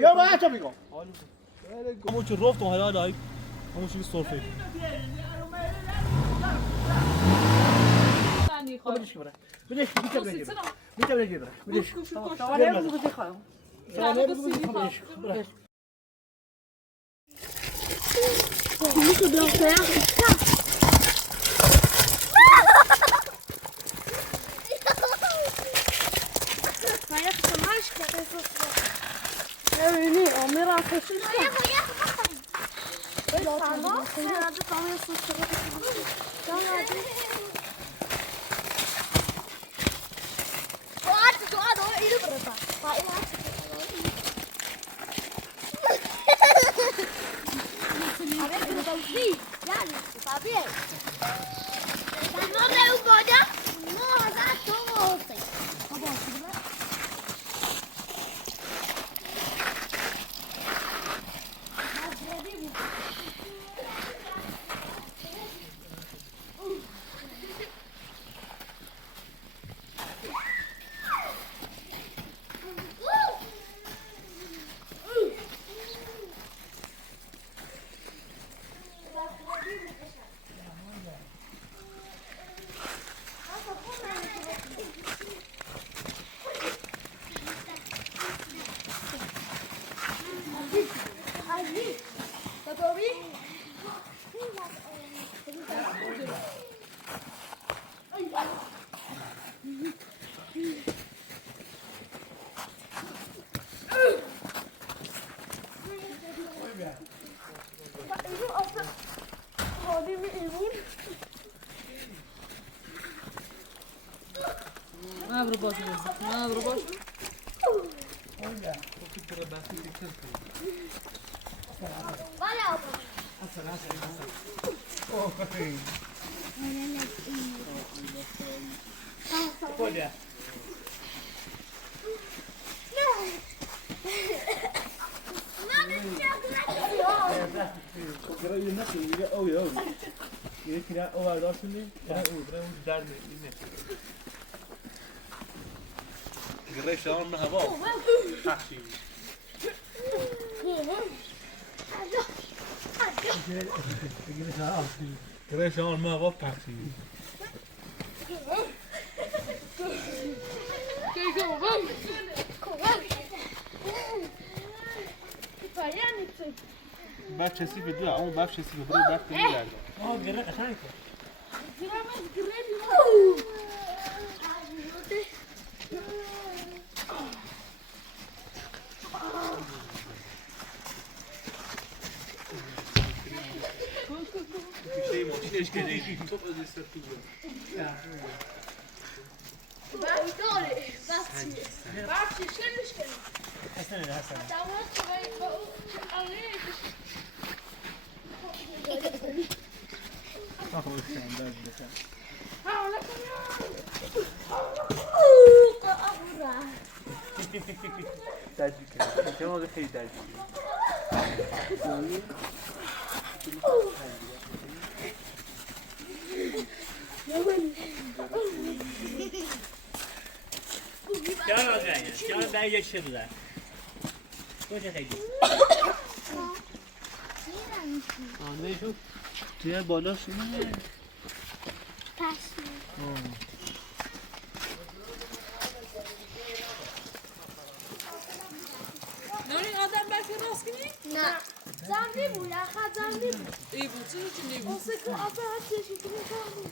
یا با تو میگم همون چه رفت و حالا دایی همون چیز صرفه بدش بره بدش میتونه بره بدش شوانه بگو بخوام شوانه بگو بدش بره Muito bom, Parece que mais que a pessoa. Eu ini Omira koşun. Tamam. Herhalde tanıyorsun. Tamam. Doğa iyi bırak. Hayır. Abi burada şey yani tabii. Sen ne oluyor burada? Ne olacak çok olsun. Tamam. Abro başı. Abro başı. Vale abla. Olha. Kira yine nasıl? Yine o ya. Yine kira o var da şimdi. Ben o der mi? Yine. قريش لون ما هبا تحشي قريش لون ما هبا تحشي بعد شسي في الدنيا عمو بعد شسي في الدنيا بعد كل يعني قرر عشانك şey ماشین اشکالی تو از استفاده Bak şişirmiş ki. حسن حسن Tamam şurayı alayım. اخو الشام باز بس داجی که ما خیلی داجی جان آزرانه جان باید شده کجا خیلی آنه شو توی بالا شونه Nuri adam belki rast günü. Ne? Zambi bu ya, zambi bu. İyi bu için iyi bu. O sıkı asa her şey şekilde zambi.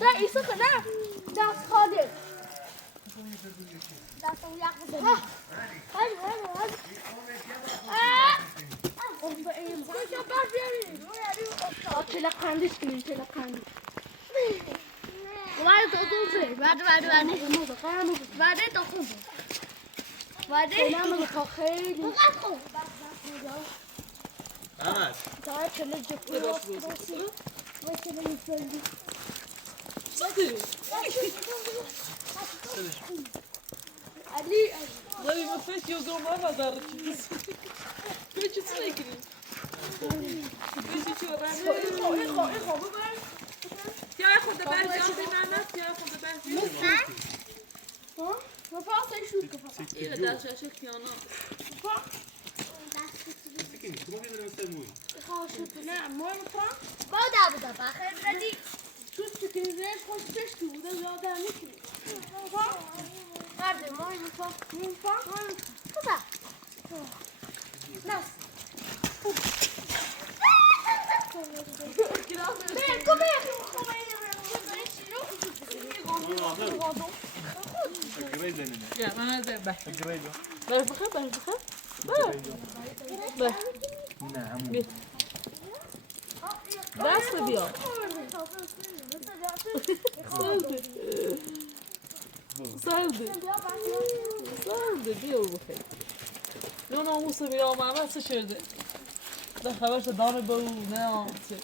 Da ise kadar. Da kadir. Da soyak bu. Hadi. Onda elim. Koş yapar verin. Atela kandiş gibi, atela kandiş. Var dokuzu. Var. Var dokuzu. Var. Selamı خیلی. احمد Daha çöle cepleri ve çöle yükseldi. Hadi. Ali, Dayı nefes yazıyorum ama dar. Köçüsüne girin. Köçü öğrenme. Ya خود بر جان بنامت یا خود بر جان Papa sei sciutto, papà. Io da c'è secchiano. Pequeno, tu não viu você muito. Ne, mooi mevrouw. Wou daar we dat bagger, ready? Toetje kinderen, gewoon vis toe, dat is wel daar niet. Waar de mooi mevrouw. Mevrouw? Papa. Nas. Nee, kom hier. Kom hier. Ik weet het niet. Ja, maar dat bij. Ik weet het. Ben begrijp, ben begrijp. Nee, Daar is het weer. Saldı bir yol bakayım. Yok ne olursa bir yol ama sıçırdı. Da خبرش دانه به او نه آنچه.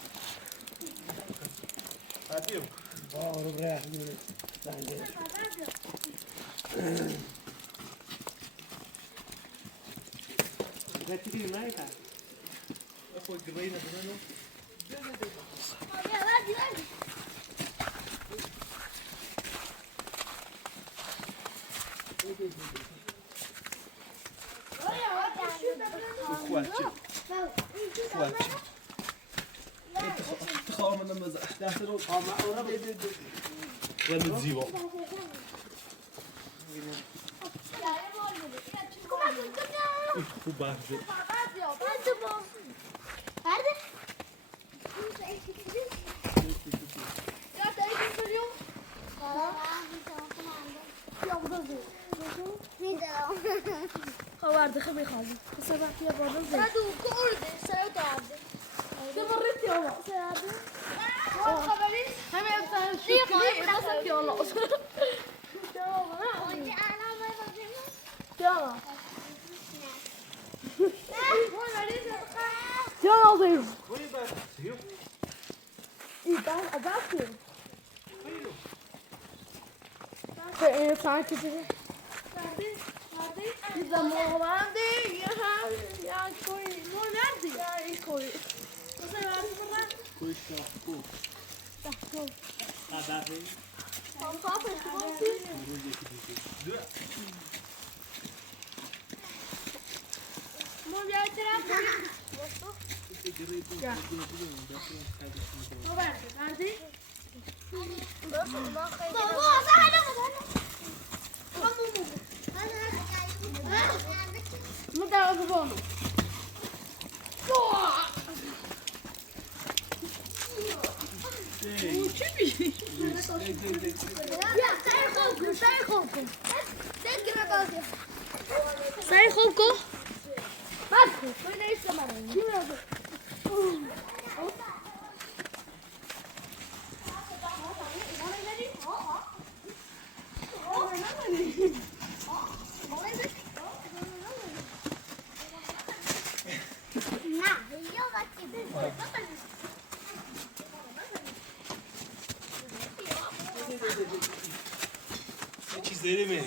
Adeus. Bora, Breno. Vai pedir mais, cara? Foi de bem, não? تخاف من المزح تحترم ما أورا ولا تزيوا وباجو خوارد خبي خالي سبعة يا بابا هادو كورد سيوت عبد تمرت يا الله سيادة خبري هم يبصر شكلي نصك يا الله يا عظيم وين بقى سيو ايه ده اباكي ايه صار كده إذا مو عندي يا كوي مو عندي يا كوي كويس كو تحكو هذا في هم صافي مو جاي ترى عندي بابا سهل متى أقبل؟ Sai Ronco. Marco, foi daí semana. çizleri mi?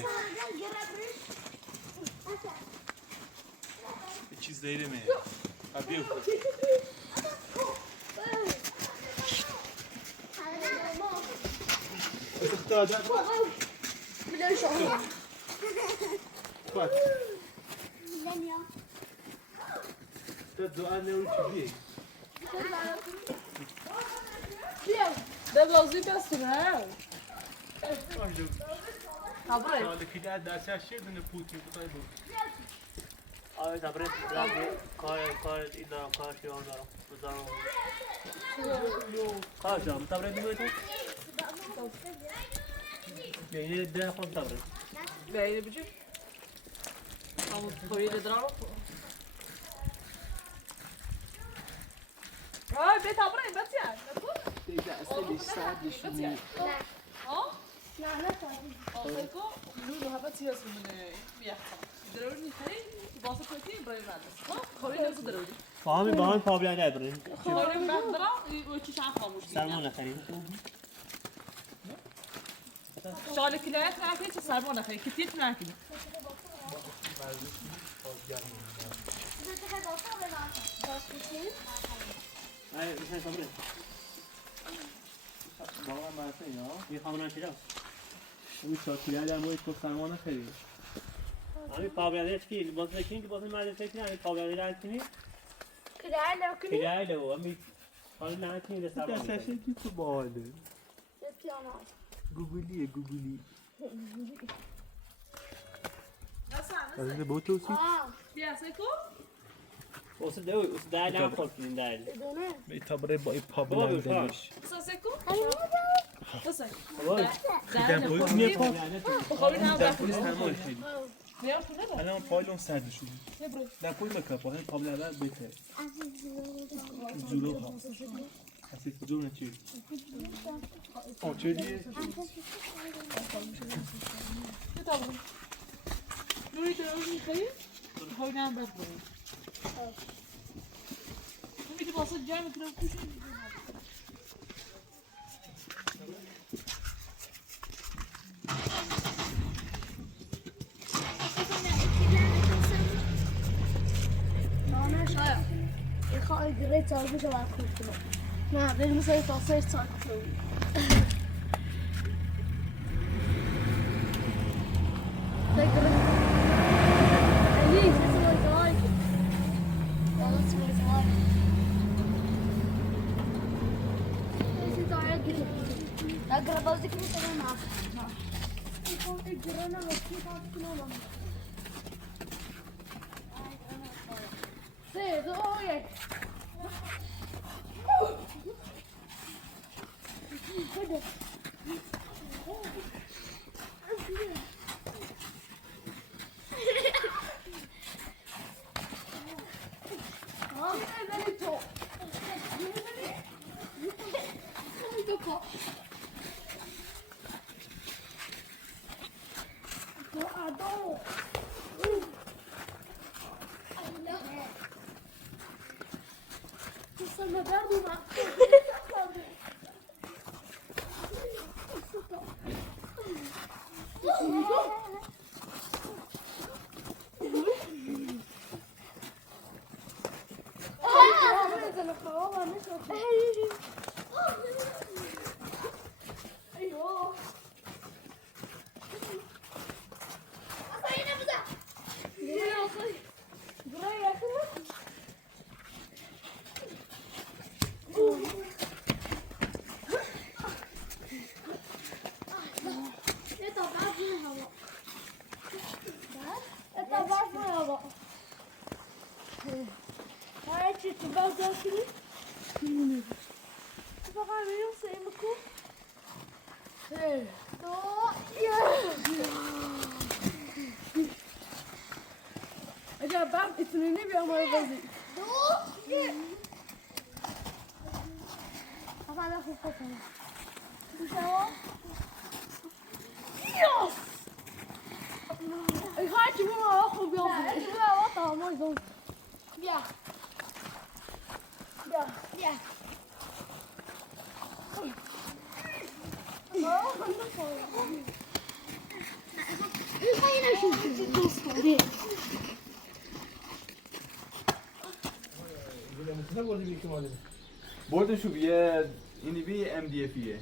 Çizleri mi? Abi استخدام بدنا نشوف بات تدو أنا وتجي ده بلوزی بس نه. خبره. حالا که درس شد نه پوتی بتای بود آره دبره کار اینا کار شیوان دارم بزارم کار شام دبره دیگه تو یعنی ده خون دبره Beyni bücük. Ama koyu da drama. Ay bet abra bet ya. دیگه اصلا ساعت شو اه لا لا تعرف آخرکو لولو هبت هست من میخوام. درونی خیلی واسه پتی برای مدرسه. ها کوی نزد درونی. فهمی با هم پابلا نداریم کوی مدرسه و چیش هم خاموش. سلمان نخریم شال کلیات نکنی چه سلمان نخری کتیت نکنی. نه میشه صبره بابا ما اینا میخوام نشیدم اون شاکیه در مورد کفترمان خیلی همین قابلیتش کی باز نکنی که باز مدرسه کنی همین قابلیت کنی كده لكن کجای لو همین حالا نه کنی دست سر دستش یکی تو باله سبتيانا گوگلیه گوگلی Nasıl? از با توصیف Bia, secou? واسه دو واسه در نه خورد کنین در بدونه به تبره با این پا بابا بلندش Só secou? Você. بابا در پاییز میه پا Pochopili na در obrach. پاییز ترمان خیلی Miał tu lewo. الان پایلون سرد شده Nie brój. در پاییز مکه پا هم قابل اول بهتر جلو ها اصیل کجور نچید آه چه دیه؟ Nie to brój. Brój to już nie chce? Pochopili na obrach brój. Mówi, ty posadź dziamy, które wkusi. انا شايف يخاف قريت صار بيجي على كل ما غير مسوي تصوير صار تسوي تقرا ليش تسوي زواج والله تسوي زواج ايش تعال اقرا بوزك مسوي معك يكون الجيران وكيف تكونوا Sí, oye. Sana verdim ha. Ayo. Asayına mı da? Buraya asay. Buraya yakın mı? Tu vas bien finir? Tu vas réveiller, c'est un coup? C'est... Regarde, bam, et tu l'es vers moi, vas-y. Enfin, là, faut pas faire. Tu sais quoi? Yes! Ik ga het je maar wel proberen. Ik wil wat dan, mooi zo. Ja. Ja. Ja. Oh, wonderful. Nu ga je naar je بردم شو یه اینی بی ام دی افیه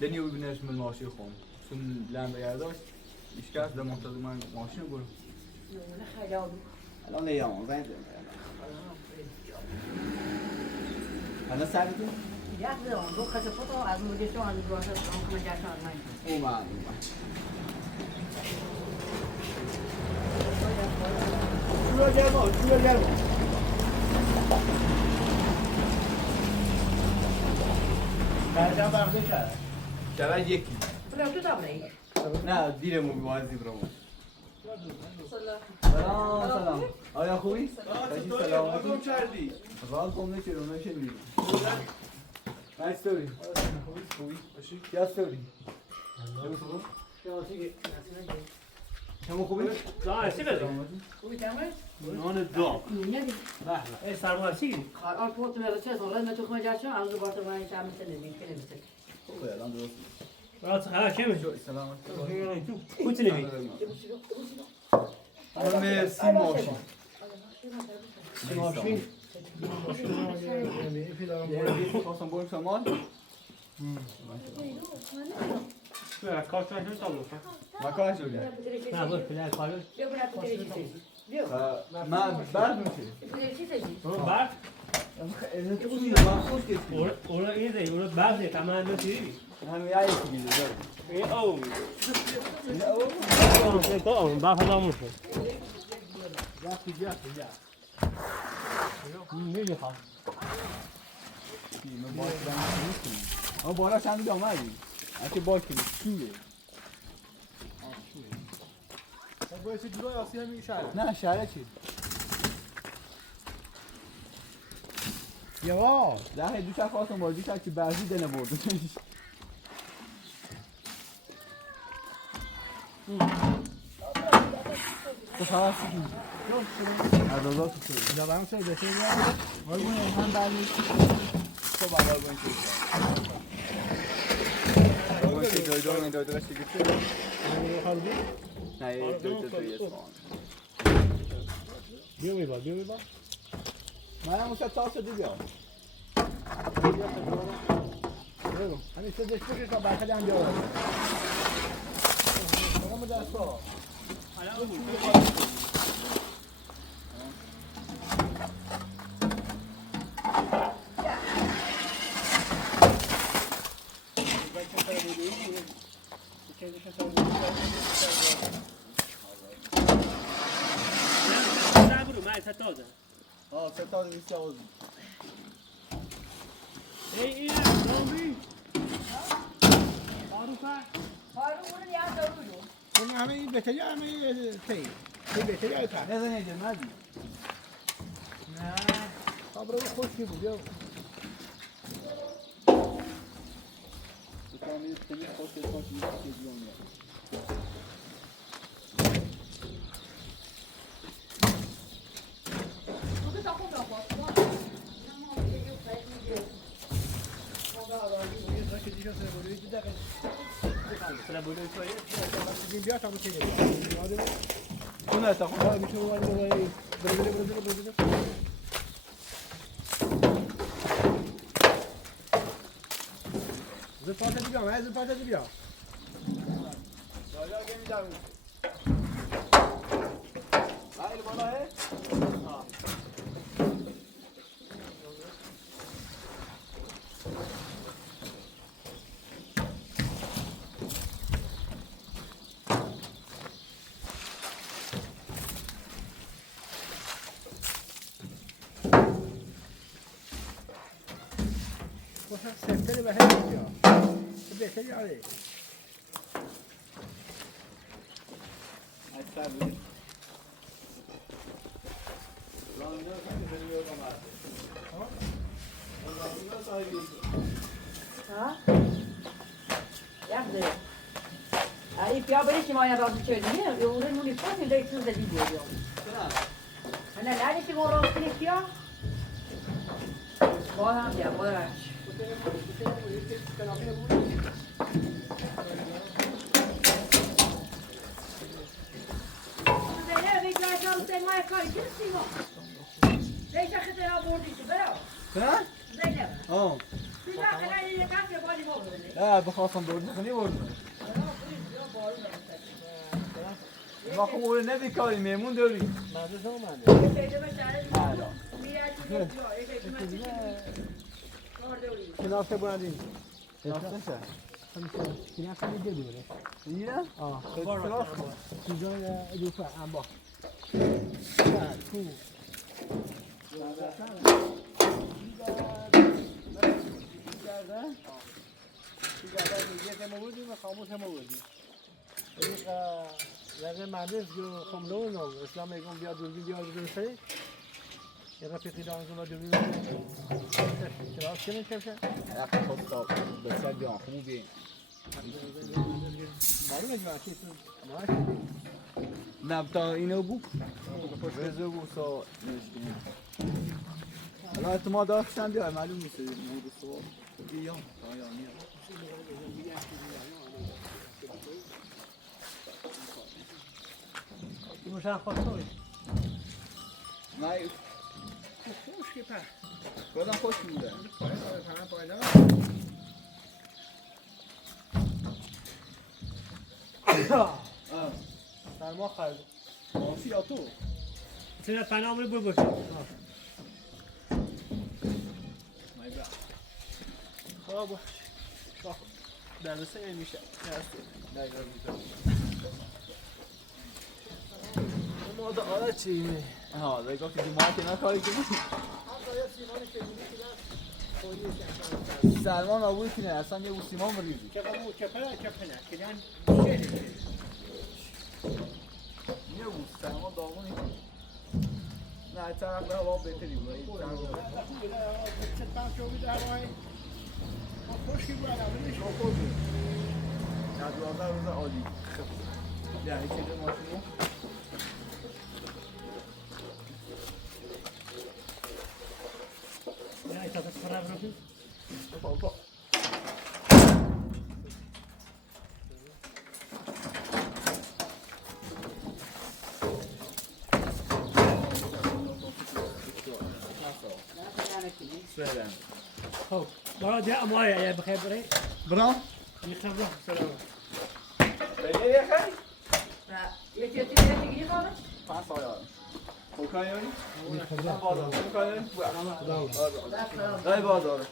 دنیو ببینش من ماشین خون چون لنده یاداش ایشکاس در منتظر من ماشین برم الان لیام زنگ الان سرتون اومد شروع گرما شروع گرما درجم برده کرد شبه یکی نه دیرمو بیوازی برمو سلام سلام آیا خوبی؟ سلام کردی اول کم نکردم نشنیدم Nice story. خوبی؟ کیا story؟ شما خوبی؟ نه چی بدم نان داغ ای سرما چی خوبه الان درست راست خلاص چه میشه سلامت کوچ نمی مرسی ماشین ماشین خواستم برم شمال تو کارت نشون تا بود. مکان شده نه بود پدر کارو. من برد میشه اون بعد اون این دی اون بعد دی تمام نشی. همین یه چیزی داره این او. اون بعد هم میشه. نمیخوام. من باید برم اما بالا چند آمدی اگه باید کنی چیه باید چه جورای آسی همین شهر نه شهره چی یا ده دو تا خواستم بازی کرد که برزی دنه برده تو خواهد سیدی از آزاد تو شده جوانم سر بسید وای بونه هم برمی تو باید بونه چه بونه دوی داشتی گفته نه یه دوی دوی اسمان بیا میبا منم موسیقی تا شدی بیا بگو همین سه دشت بکش تا برخلی هم بیارم بگم دست ها نه برو من تازه. سه تا دویست آوازی ای زامبی. اون همه این بهتری همه تی این بهتری های پر نزن یه ندی نه تا برو خوشی بود بیا بکنم یه تنی خوش اسمان که یه دیگه میاد بیا تا میشه اون است خب میشه اومدی برو زفاته بیا من زفاته بیا راجع که میدم ولی بالا سفتری به هم بیا بهتری آره اصلا بود لامینا کنی بری بیار کمارده لامینا صاحبی ها؟ Yaptı. İp ya böyle kim ayağa kalktı çözdü. Yolun bunu ispatı da içinde değil diyor. Hani nerede ki bu rastını istiyor? Boğazım ya, boğazım. Böyle bekler çalıp sen maya kayıtıyorsun mu? Neyse ki sen abordu için, bravo. نه؟ Zeynep. آه Bir dakika ne yiyecek ya bari bu. نه بخواستم برد کنی برد ما خب اون نبیکاری میمون داری مدرسه اومده کناسه برندین نافتنشه کناسه میگه دوره اینه؟ آه کلاس چیزای اضافه انبا تو یه بودیم و خاموش هم بودیم یه مهندس جو خملو نو اسلام میگم بیا دوربین بیا دوربین سری یه رفیقی دانشون رو دوربین کلاس کنیم کمشه رفت خواست بسیار بیان خوبی معلومه جوان که تو ماهش نه تا اینو بو رزو بو سا نشکنیم حالا اعتماد داشتن بیای معلوم نیست مورد سوال بیام پایانی روشن خواستوی. نه خوش که پر بازم خوش بوده سرما خرد مافیا تو چرا پناه رو بگوشی خب شاخ دردسته نمیشه ما دا آره چی اینه ها دیگه که دیماه که نکاری کنی سلمان آبوی کنه اصلا یه سیمان بریزی که بابو که پناه کدن یه سلمان داغونی نه طرف به هوا بهتری بود چه پاک شوی در وای خوشی بود الان شوکو نه 12 روز عالی خب یعنی چه ماشینو نه تا خراب نکنی بابا سلام خب برای ده اموال یا بخیر برای برام میخوام راه سلام بگه یه خیلی یه چیزی دیگه کنه 5 سال خوکایی یاری؟ بازار خوکایی یاری؟ دای بازار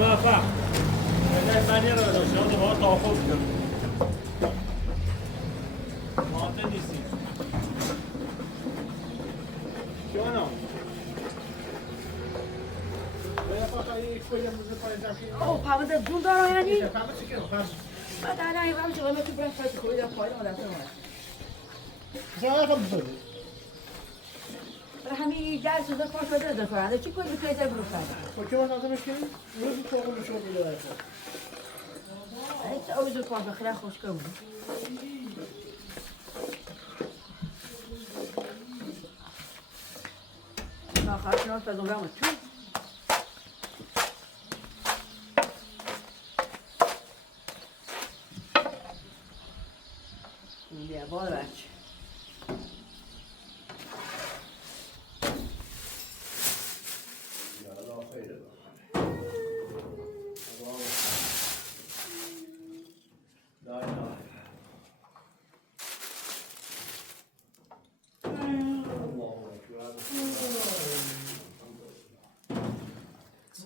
موفق من یه رو داشتم با توافق کنم معادل نیستی جانا اوه پامده دون داره یعنی؟ پامده چی کنم؟ من در این وقت جواب تو برای فرض خوری در پایین آدم زیاد هم بزرگ برای همین درس رو پاش بده دفعه چی کنی که در برو کرد خب که من آدمش کنیم روز فوق شو میده این اوج پاش بخیر خوش کنم نه خاطر ناز پدومم تو بیا بالا بچه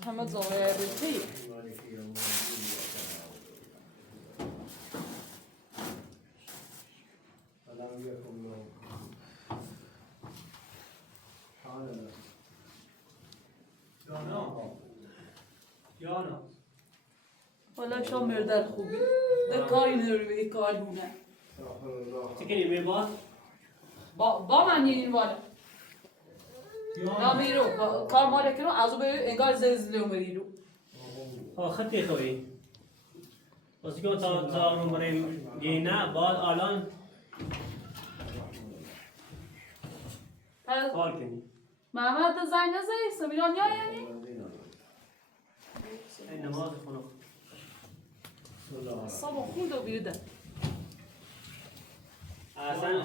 همه زاویه جانا والا شام مردر خوبی ده کاری نداری به کاری هونه چکنی میباد با من این والا نامی رو کار ماله کنو از او به انگار زلزله اومدی رو خطی خوبی واسه که تا نمره گینه بعد الان کار کنی محمد زنگ نزدی سمیران یا یعنی این نماز خونو صبح خود و بیرده اصلا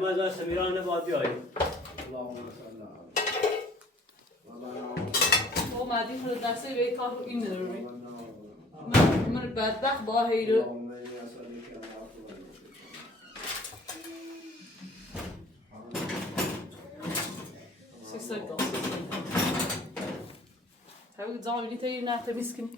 ما از سمیران نباید بیاییم با مدین خود دسته به کار رو این نداری من بدبخت با هیرو سیستر دار تاوی زمان بینی تایی نه تمیز کنی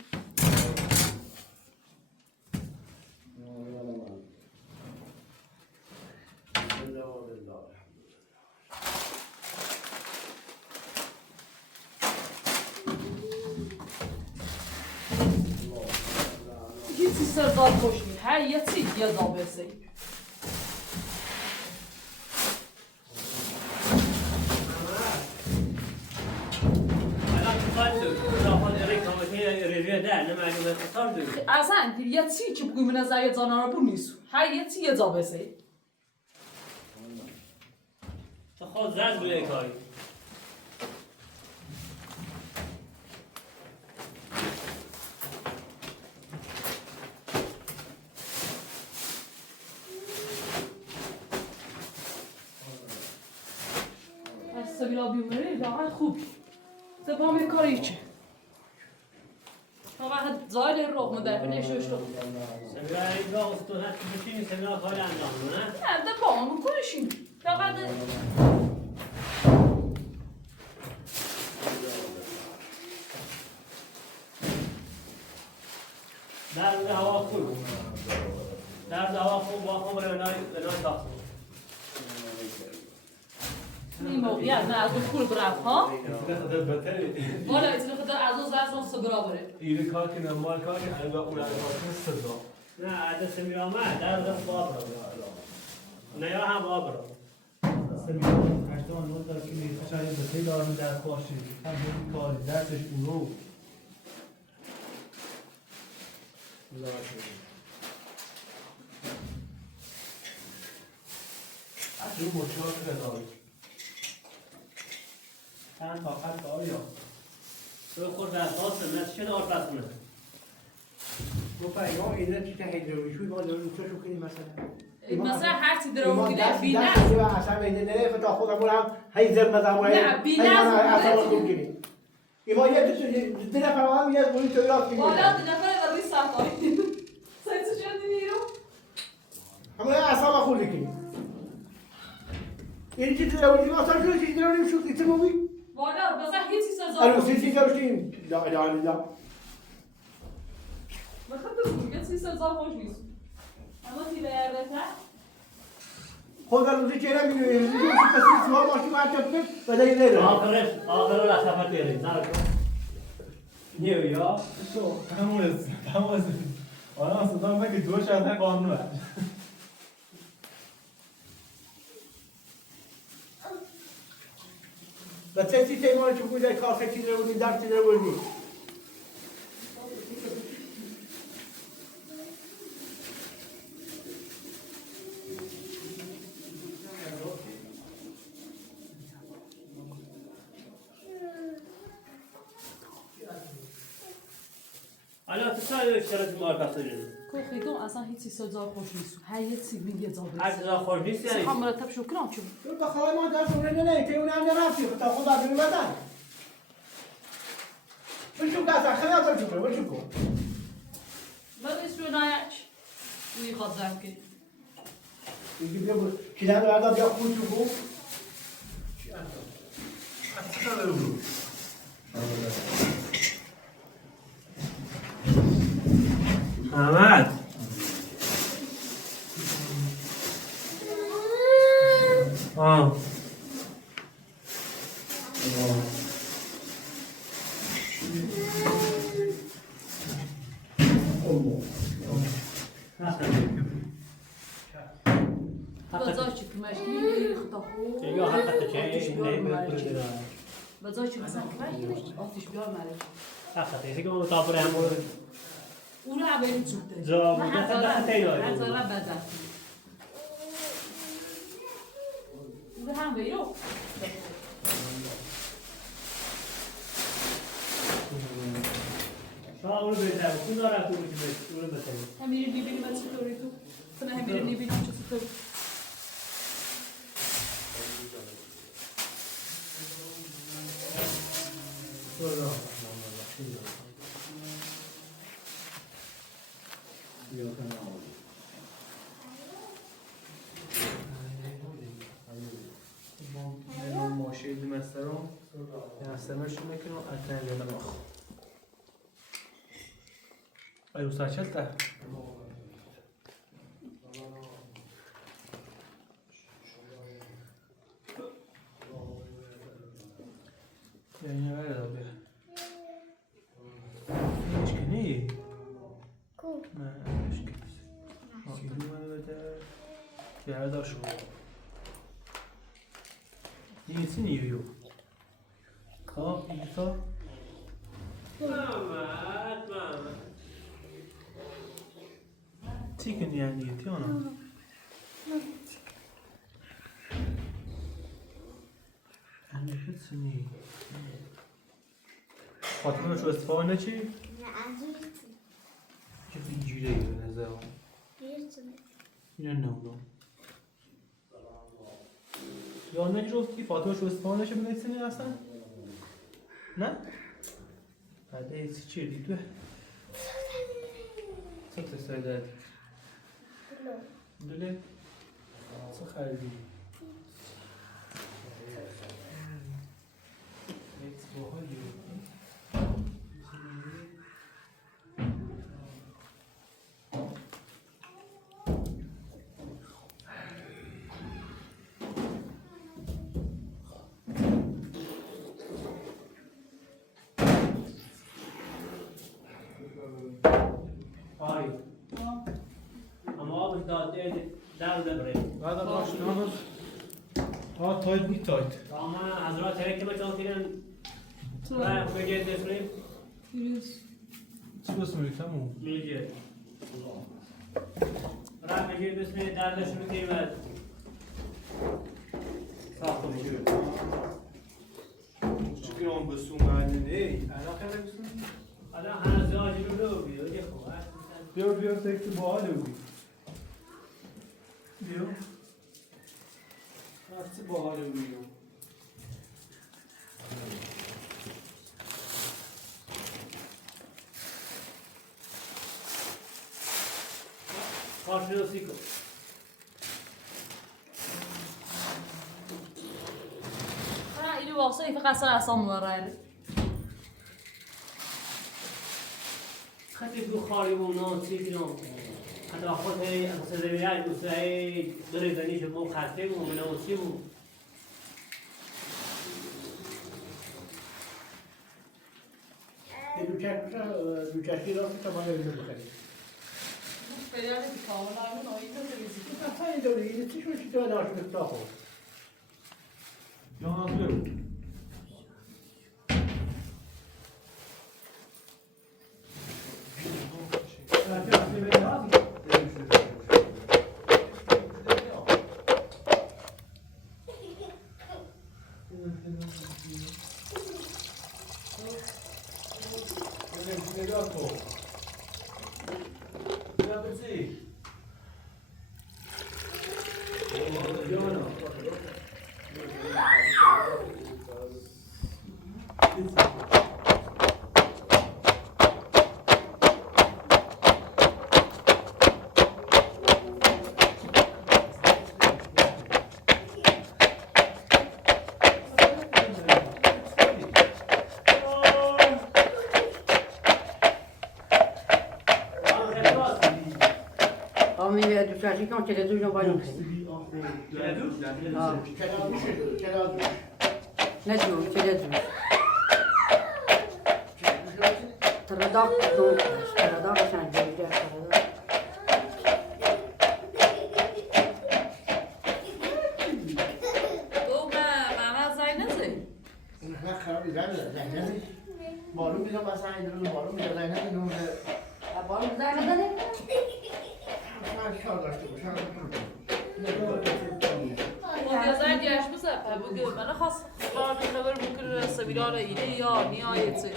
هیچی سردار خوشی هر یه چی یه دابسه اصلا یه چی که بگوی من از یه زانه رو نیست هر یه چی یه دابسه تو خود زد بوده کاری سبیلا بیومری واقعا خوب زبان کاری چه واقعا زایل رو مدافع نشوش رو سمیرا این را استونت بشینی سمیرا کاری انجام نه؟ نه ده با هم کنشیم فقط در هوا خوب در هوا خوب با هم رنای تاخت این موقعیت نه از اون پول برفت ها والا ایتونه خدا از اون زرس اون سگرا بره ایره کار که نمال کار که البا اون البا صدا نه عدد سمیرا آمد در دست باب را نه یا هم باب را سمیرا هشتان نوت دار که نیست شاید به خیلی دارم در خواشی هم بودی کاری درسش اون رو از اون مچهات بداری چند طاقت داری یا تو خود در خواست نه چه دار پس کنه گفت اینا اینا چیز هیدرولیشوی ما داریم تو شو کنیم مثلا هر چی در اون دیده بی نه نظم اصلا اینه نه تا خودمون هم هی زر مزمون نه، بی نظم. اصلا خوب کنیم اینا یه دو نفر هم یه گویی تو یاد کنیم والا دو نفر روی ساختاری سایتو شدی نیرو همون اصلا خوب کنیم این چیز درولی ما اصلا شو چیز درولی شو کسی موی والا مثلا هیچ چیز از الو آن سی چیز داشتیم لا اله الا الله مثلا یه چیز از آن خوش نیست اما تیره ارده خود روزی چهره می‌بینی روزی که کسی سوال ماشین مرتب کنه بدهی نیره آخر را سفر بیارید نه نیو یا تو همون آنها صدا مگه دو شهر قانون هست و چه چیزی ما چه بوده کار خیلی رو بودیم در چیز رو بودیم حالا تو سال اشتراک معرفت دارید خیلی اصلا هیچ چیز از آن خوش نیست هر یه چیز میگه زابه هر چیزا خورد نیست یعنی هم مرتب شو کنم چون تو بخوای ما دست اون نه که اون هم نرفتی تا خود از میمدن بشو دست خیلی اصلا چوبه بشو کن بدیش رو نایش روی خواد زن کنی دیگه بیا کلید بردا بیا خود چو کن احمد بازای چی که مشکلی خدا خوب یا حتی چه بازای چی مثلا که آتیش بیار مرد حتی دیگه اون تابر همون اون رو عبایی چوبته زا دست تینای هزارا بدن اون هم بیرو شما اونو بهتر کن داره تو اونو بهتر همیری میبینی من چطوری تو سنه همیری میبینی چطوری ماشین مسترم استمرش میکنم اتنه نمیخ ایو ساچلتا یعنی ولی دابه مشکنی کو نه Geldi şu. İyisi niye yok? Kap, İsa. Mehmet. Tikin yani yetiyor ona. Yani hepsi niye? Fatıma şu استفاده چی؟ چه اینجوری به نظر اینو نمیدونم یا نگفتی فاطمه شو استفاده نشه بنویسینی اصلا؟ نه؟ بعد ایسی چیه دیدوه؟ چه تسایی دادی؟ دله؟ چه خریدی؟ ایکس باحالی هذا باش ناخذ تايت بي تايت طبعا حضرات هيك ما كانوا رايح بجد تسليم شو اسمه تمام بجد رايح بجد تسليم دار شنو كلمات صح شكرا بسوم عندنا انا كان بسوم انا زواج له بيجي بيو تكتب باله بيو هرچی باحاله بگم Karşıya siko. أنا إلي وصي في قصة أصلا رأي خطي دو خاري ونان سيكنون حتى خود هي أستاذ وسعيد دريدني شو خاتم ومنوسيم دوچشی را که تمام اینو بخری. فعلا تكامل عن نوعية الرزق خیلی دوری اینو چی شد تو داشت تا خود. Yana atıyorum. Mais du tragique, quand il y a deux gens, pas non نجوم تلازم ترداق دون ترداق عشان جوجة ترداق او ما زينزي نه خرابی زنی معلوم میدم مثلا این روز معلوم میدم زنی اینو أبغى زين بدني من شاد داشته باشم زين ياش بس بقول أنا خاص قرار خبر ممكن سبيلار إيدي يا نهاية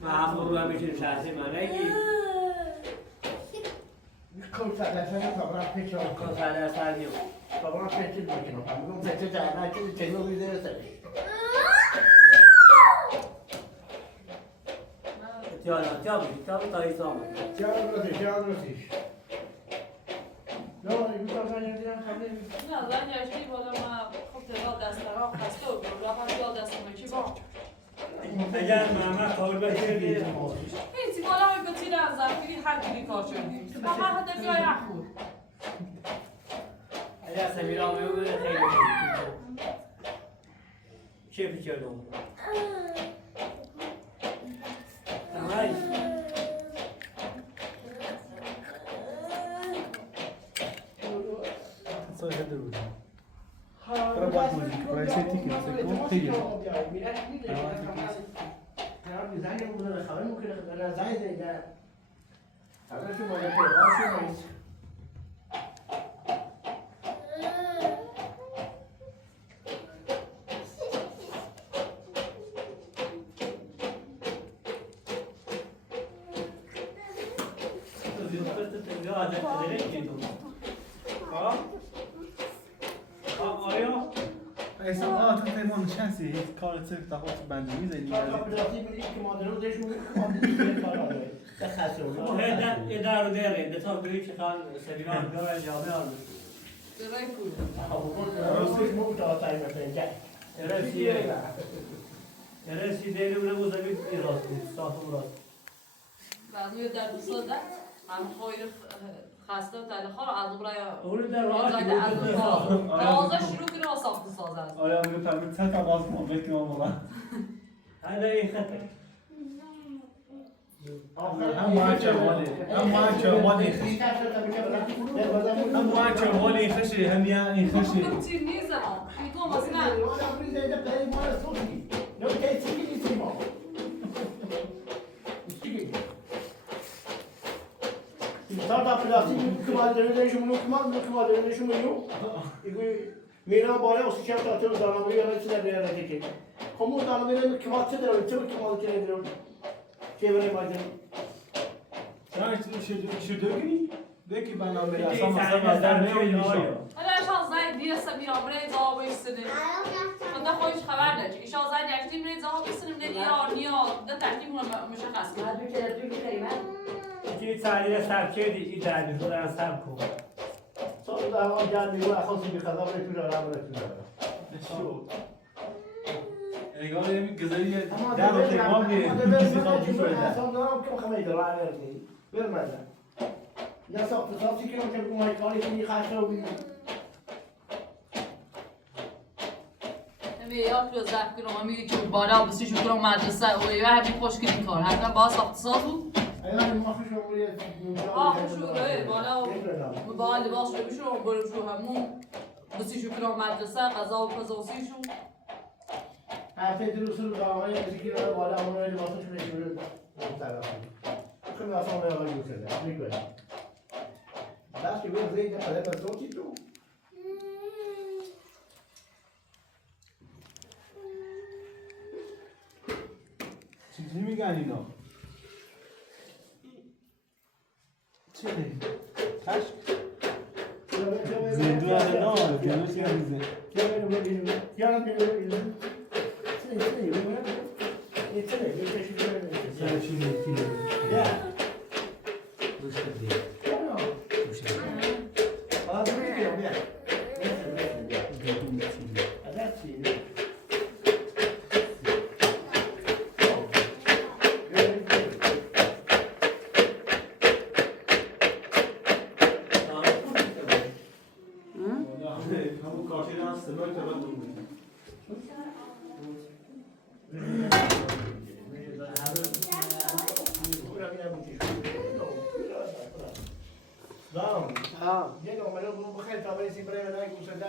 ما أخبروا هم يشيل شاسي ما نيجي کل سالسه طبعا پیچ كل سنة ساليو طبعا پیچ میکنم میگم پیچ جانا که چنو میده سر تيابي طايسام جان روزیش نه این تو زنی دیدم خیلی نه زن یاشتی بالا ما خب دلال دست را خسته و راحت یاد دست ما چی با اگر ماما قول بکردی هیچی بالا می بتیر از زفیری هر کی کار شدی اما حتی بیای اخور اگر سمیرا میگه خیلی چه بکردم تمام سایه درود برای باید موزیک برای سیتی که سیکو خیلی قرار میزنی اون خبر ممکنه خبر زنگ زنگ خبر شو مال پیغام شو ایسا تو تیمون شنسی کار سیف تا خود بندی میزنی پلاسی میگی که مادر رو داشت میگه کار داره اداره داره ده تا بری که کار سبیلان داره جامعه آن برای پول راستش مو تا تایم مثلا رسی دیگه اون رو زمین راست ساعت راست بعد میاد در دوستان هم خواهی خسته و تلخار از برای اون در راه دوازده شروع کنه و ساخته سازه آیا میگه فهمید چند تا باز ما بکنم مولا هذا این خطر هم ماچه مالی خشی هم یا این خشی چی نیست اما تو مثلا تا پلاستیک کمال داره شما کمال داره شما میرم بالا واسه چند تا تو دارم میگم چه در دیگه کمو دارم میرم کمال چه داره چه کمال چه داره چه برای ماجرا چه دوگی دیگه برنامه میره اصلا مثلا در نمیشه حالا شانس زای دیر سمیرا برای جواب ایستنه خدا خودش خبر نداره که شانس زای دکتیم برای جواب ایستنه میگه یا نیا ده ترتیب مشخص کنه چی سریع سرکه دی در بیرون از سر کو صاحب دعوان جان میگه خاصی به خدا برای تو دارم برای تو دارم شو اگه یه گزاری اما در تمام یه اصلا دارم که خمه دارم برمزه یا صاحب که ممکن ما کاری کنی خاطر و میاد رو زفت کنم میگه که بالا بسیش کنم مدرسه و یه هرچی خوش کنی کار حتما باز اقتصاد بود خوشوره بالا لباس رو بشورم برم شو همون بسیشو کنم مدرسه قضا و قضاسیشو هفته دروس رو دارم یه چیزی که بالا اون رو لباسش میشوره خیلی اصلا میاد رو گوشه میگه داشت که بیاد زید پدر صوتی تو چیزی میگن اینا چه کاش زندو نه گلوسی میزه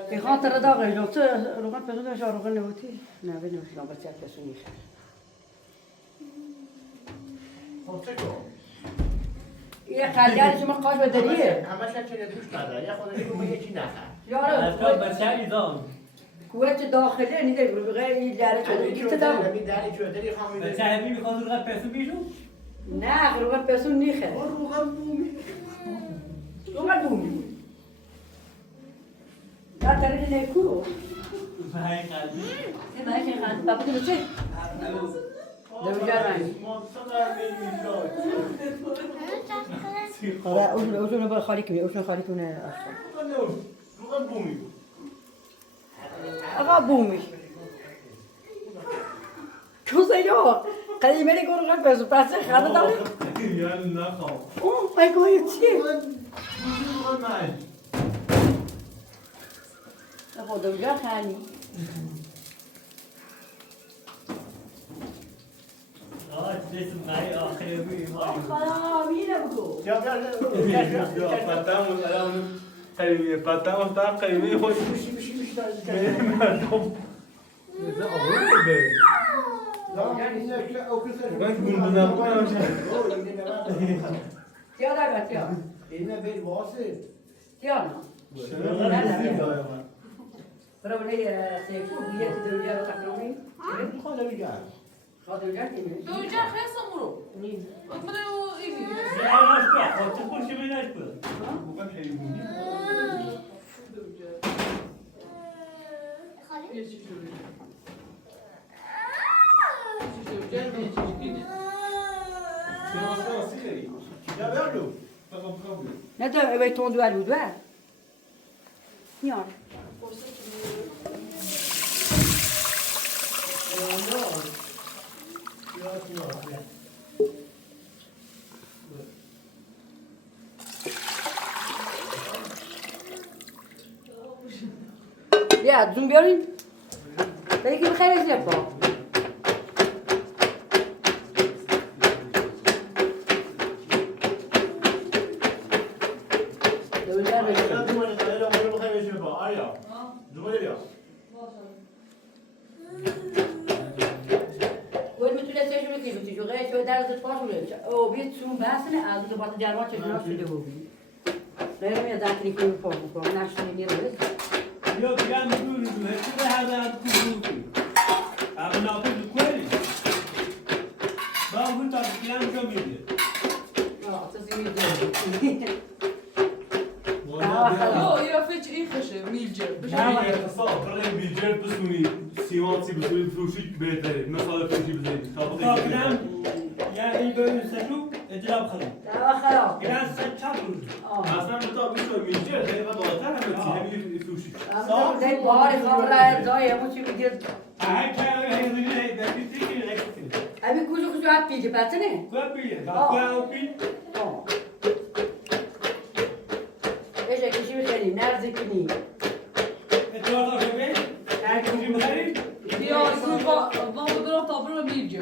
به خاطر داغش دکتر روغن پسودش روغن نبودی نه بدون شما بچه کسی میخه یه خلیال شما قاش بدریه همش چه دوش نداره یا خودش رو یکی نخره یارو بچه ایزان کوچه داخلی نیده برو بغیر این داره چه دیگه تدام بچه همی میخواد روغن پیسو بیشو نه روغن پسود نیخه روغن بومی یا ترین نیکورو های قلبی نه که خان بابا تو چه نمی‌جارم آره اون رو خالی کنی اون خالی کنه روغن بومی آقا بومی کوزایا قدیمی رو روغن پسو پس خانه داره یا نخوام اوه مای گاد چیه خودم جا خانی جسم غير آخر خدا میره بگو یا فتام الان قیمه پتا و تا قیمه خوش میشه داشت مردم نه آوری به من گوندونه بودم تیا در تیا اینه بیل واسه تیا برای من سیکو بیه دوجه رو تکرمی خاله میگم خاطر دوجه کیه دوجه خیلی سمرو بده او ایمی زیادش کن خاطر خوشی میدهش کن بودم حیوانی یه چیز دوجه دوجه میچینی یا برلو نه تو اوی تون دوال بود و نیار بیا زوم بیارین بری که بخیر از با ول میتونه سرش بکنی تو جوگه تو در از پاس میره او بیت سوم بسنه از اون بعد جرمات چشماش شده بود غیر میاد داخلی کنی پاس میکنه نشونی میره یا گرم دور دور چه هر در کوچوکی اما ناپل کولی با اون تا گرم جو میده یا فکر این خشه میلجر يعني اتصال برای بیجر بسونی سیمانسی بسونی فروشی بهتره مثلا فروشی بزنید تا گرم یعنی ببین سلو اجرا خرید خراب گرم سر چند بود اصلا مطابق میشه بیجر خیلی بالاتر همه فروشی سال دی باری خبره جای همون چی میگه هر کاری هیچی نمیشه ابی کوچو کوچو هات پیجه پاتنه کوپیه کوپی ايش كل شيء بخلي نرزقني اتوقع ببین هر کاری بخرید یا با بدرم تابلو میلجر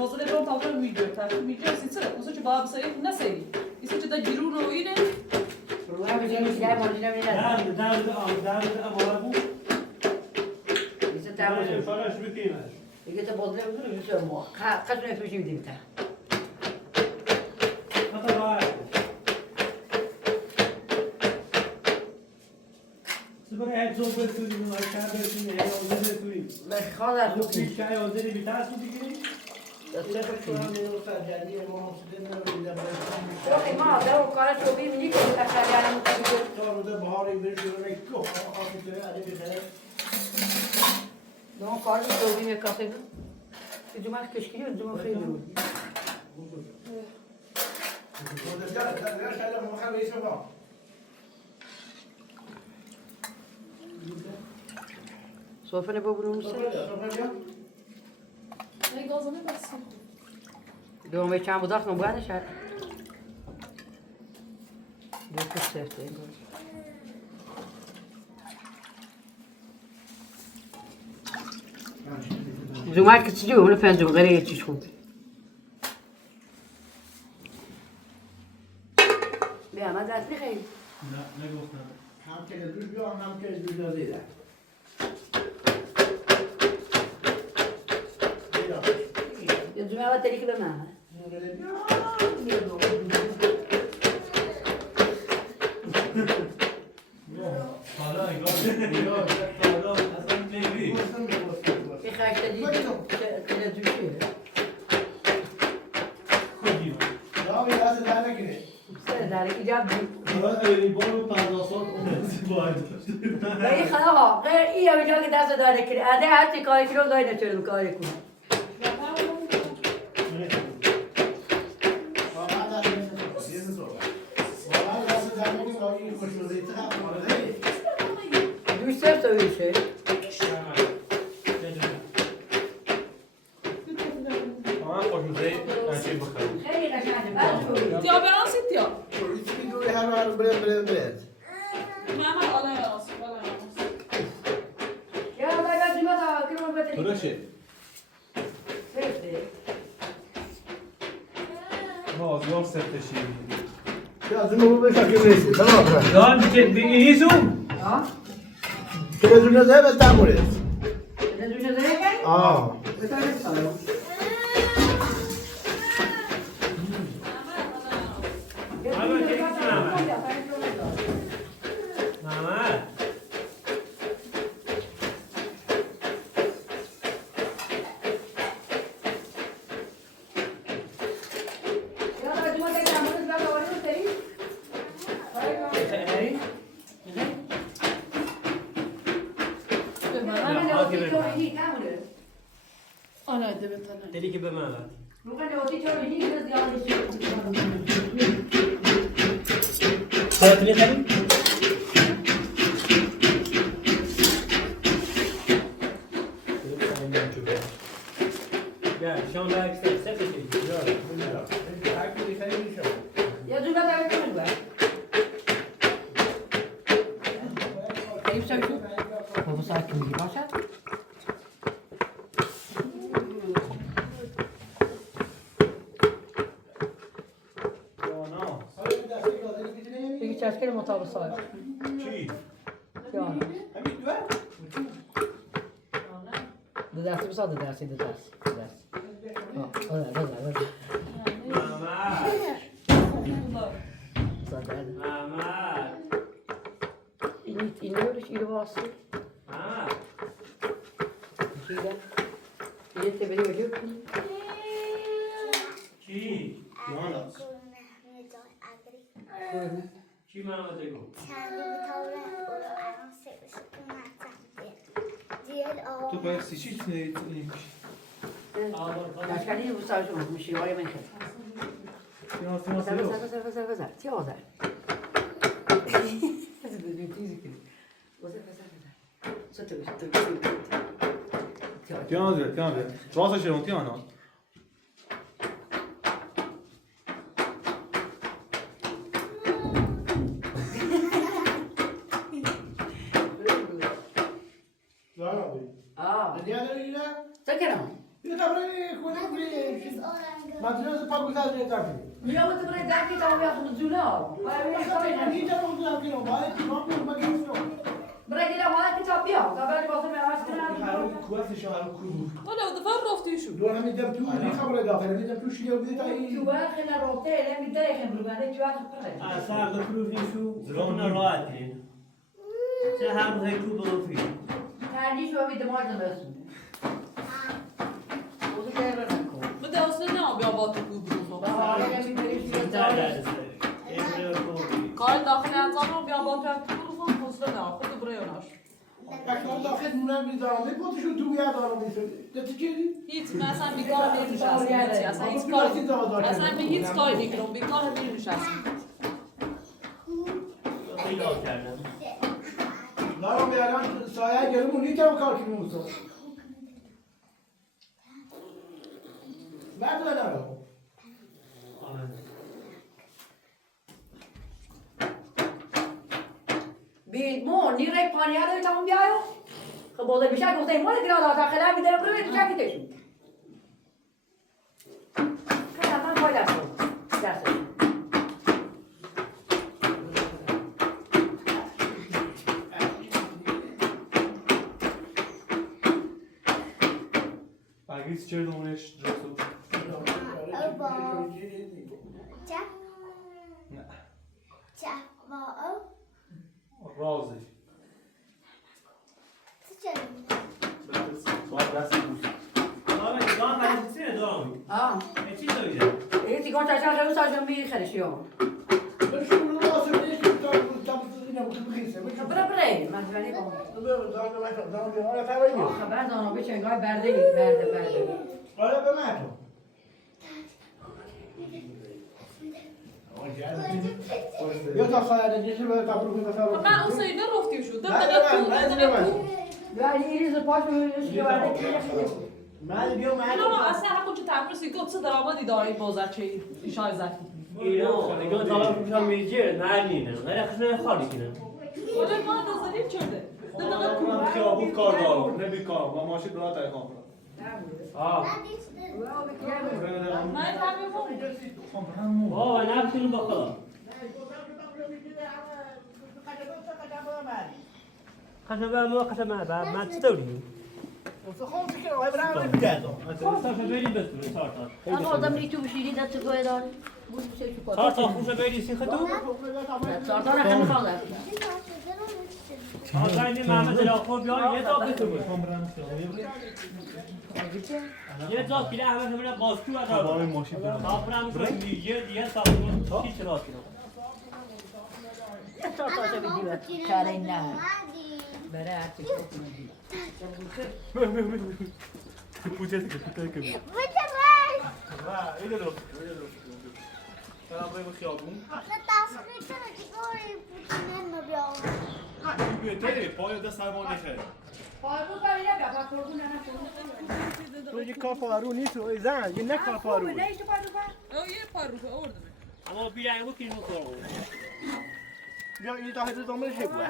وصل بدرم تابلو میلجر تا میلجر سیتسه واسه چه باب سری نسری ایسه چه دا جیرون و اینه والله بجي مش جاي مالنا من هذا دار ابو لسه تعمل فراش بكيناش يجي تبغى تقول يسوي مو قصنا في شيء بدي ما سبرا هيك زوج بتقولي من الكعبة بتقولي هي وزير بتقولي ما خلاص لو في شيء وزير بتاعته بتقولي روحي ما ده وقالت له بيه منيك الأشياء يعني ده قالت له بيه كاتب الجمعة كشكيلي والجمعة خير سوف نبغى نه گازانه بس دوم چند بود اصلا باید شد دو تا سفته زومات که چیزی اون پنج غیره یه چیز خوب بیا ما دست میخوایی لا نگفتم هم که دوش بیام هم که دوش نزیده یه زومه اول تریکی به من حالا نگاه حالا اصلا نمیری یه خشته دید که دوشه خودی یا می دست در نکنه سر داره ایجاب دید حالا اولی بارو 50 سال عمرسی باید داشت و این خلاقا غیر این هم اینجا که دست داره کنه اده هرچی کاری کنه دایی نتونه کاری کنه دوش سر سویشه من خوشمزه هرچی بخرم خیلی قشنگه بعد سویشه تیا بیان سیتیا هر برد محمد آله آسف یا باید زیما تا کنم بتری درشه سفته ما از یار سفت شیرین Yazın olur beş akşam neyse. Tamam mı? Lan bir inisu. Ha? Televizyonda da evet tam oraya. Ne düşünecek? Aa. Mesela ne sanırım? Mama. Ana evet ana. Deli gibi mama. Tatile tabii. Ya şu anda ekstra sepet ediyor. Ya dur ben evet ben. Eyüp sen şu. Bu saat kimi başa? Peki çeşkeli motoru sahip. Yani. Dersi bir saat dersi de ders. Ha, öyle. Mama. Zaten. Mama. İniyoruz, ili bası. Ha. Şeyden. İli tebeli ödüyor. Ki. Böyle. Ki mama tego. تو باید سیچی نمیشه Çeşkeli bu saat olmuş. Şey var ya ben şey. Güzel. Tiyaza. تیانه راستش رو تیانه Diğer yine Sen gel ama. bir de buraya koyalım buraya. Makinesi pakuzal diye takıyor. Niye bu buraya dergi tamam yaptınız Zula? Hiç de oldu yapıyor. Bari ki bakmıyor makinesi yok. Buraya gelen bana kitap yok. Haber basın ben açtım. Kuvvet şahar kurdu. ولا ودفع رفتي شو دور هم يدم تو اللي خبره داخل يدم تو شيء بدي تاي تو خیلی رفته الان میده خیلی برگرده تو وقت پره. اثر دکتر شو. زرون راحتی. چه هم هیکو بروفی. ترجیح رو میده مارد برسون. بودی که رو نکن. بده اصلا نه بیا با تو بود حالا نمیبریم چیزی داره. کار داخل انجام رو بیا با تو بود اصلا نه خود برای اوناش Bakın dahil bunlar bir daha ne bu şu dünya daha bir şey. Netice هیچ مثلا بیکار نمیشستم اصلا هیچ کاری اصلا به هیچ کاری نمیکنم بیکار نمیشستم پیدا کردم. Lan bir alan sahaya gelip onu niye kalkıyor musun? Nerede lan o? بی مو نیره پانیا رو تمام بیایم. خب بوده بیشتر گفته مال گراد داخل هم میدارم روی تو چکی تشون. که اصلا پای دست. Agis چه دونش درستو رازش آه. این سیگار چشم خیلی سازم بی خیلیشی ها. بره من بله کن. خبر دانم به چنگای برده. Öyle deme et o. Yok aşağıya geçir böyle kapının kasabı. من اون سیده رفتی شو دم Ben دقیق demem. Yani iriz paş şey var. Ben diyorum ben. نه نه اصلا همون چه تفریسی گفت چه درآمدی داری بازرچه ایشای زکی اینا دیگه طرف میشم میگه نه نینه نه خشن خالی کنه ولی ما نظری چرده دم دقیق خیابون کار دارم نمیکار و ماشین برات ایقام آه من همه بابا نفسي بخلا خشبه ما خشبه بعد ما تستوي. صار بریم بسونه چهار تا. آن آدم نیتو بشینی دست گوه داری. چهار تا خوشه بری سی خدو. چهار تا نخواهی خواهد. آقای محمد راکور بیار یه تا بسونه. یه تا پیله همه همه قاسطو از هوای ماشین دارم. آفرام شد دیگه ساختمون هیچ راکی نکن. یه چهار تا شو بگیره. چاره این نه. بره هرچی پوچه که اینو رو. برام روی خیابون. بهتره پای دست سرما نخه. تو یه کار پارو نیست و زن یه نه کار پارو. یه پارو که آوردم. اما بیای بود که اینو کارو. یا این تا هدو دامش هبوا.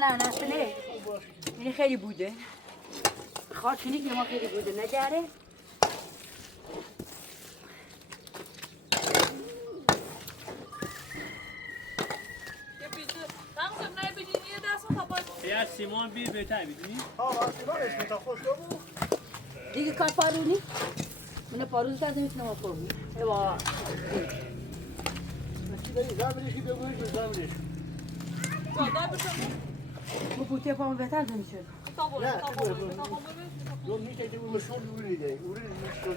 نه نشونه این خیلی بوده خاطرینی که ما خیلی بوده نگره یا سیمان بیر بهتر میدونی؟ سیمانش تا خوش بود. دیگه کار پارونی من پارون کرده میتونم آفرونی ایوا زمینش که بگویش زمینش. مو پوته پامو بهتر نمیشه نه دو میشه که اون مشون دوریده اون مشون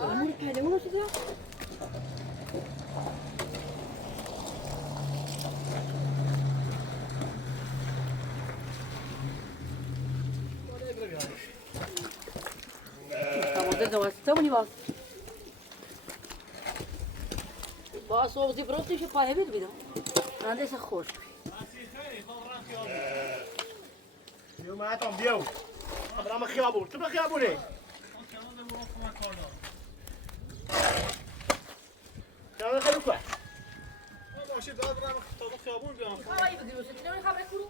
اون کله اون چه تمونی باز صوب دی پروتش پای بید بیدم اندش خوش بیو معتم بیو برام خیابون تو خیابونه جان خیلی خوب ماشین داد برام تا خیابون بیام. کاری بگیرو چه نمی خبر کنو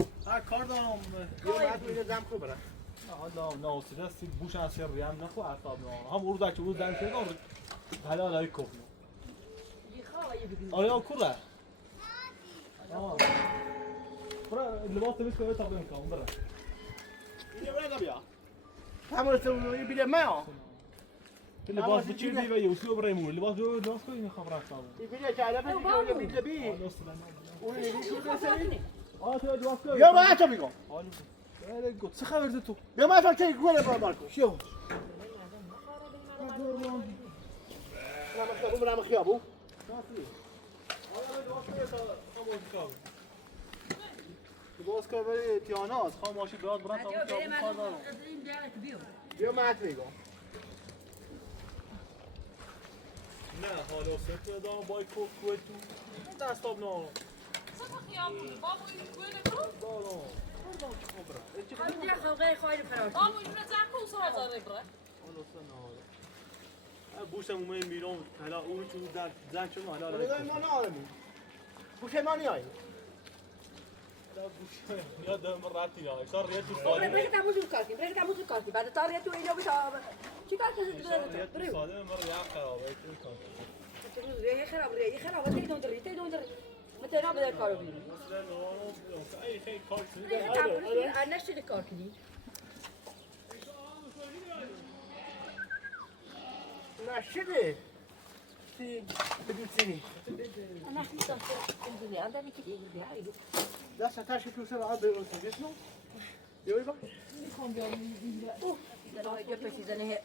کار دارم. بیو معتم اینو زم خوب برا حالا ناصر است بوش از شر ریم نخو اعصاب نه هم ورود که ورود دم شد حالا های کوف آیا کوره برا لباس تمیز کنه تا بهم کام برا اینو برا بیا همون تو بیل ما لباس بچیدی و یوسف برایمون لباس جو لباس کوی خبر افتاد این بیل چاله بیل بی اون شو سری تو لباس کوی یا ما تو میگم چه خبر تو یا ما تو چه گوله برا مارکو شو برام خیابون لباس کوی برای تیاناس خواهم ماشین برات برات کار دارم بیا مات میگم نه حالا سه تا بای کوف کوی تو دستاب نه همینجا خواه خواهی فرار بوشم اومد میرم حالا اون تو در زنگ شد حالا ما نارمی بوشه ما نیای بوش یا دم راتی یا صار ریت تو ساده برای تموز کارتی بعد تا ریتو اینو بتا چی کار کنید برو ساده مر یا خرابه تو ریه خرابه تی دون دری متى نبدا کارو بینی مثلا نو ای خیلی کار انا نشتی کار کنی نشده بدوتني انا خلصت انزلي هذا اللي كده هاي لا ستاشي تو سنة عاد بيقول اسمه يويبا لو هي جبت شيء زنه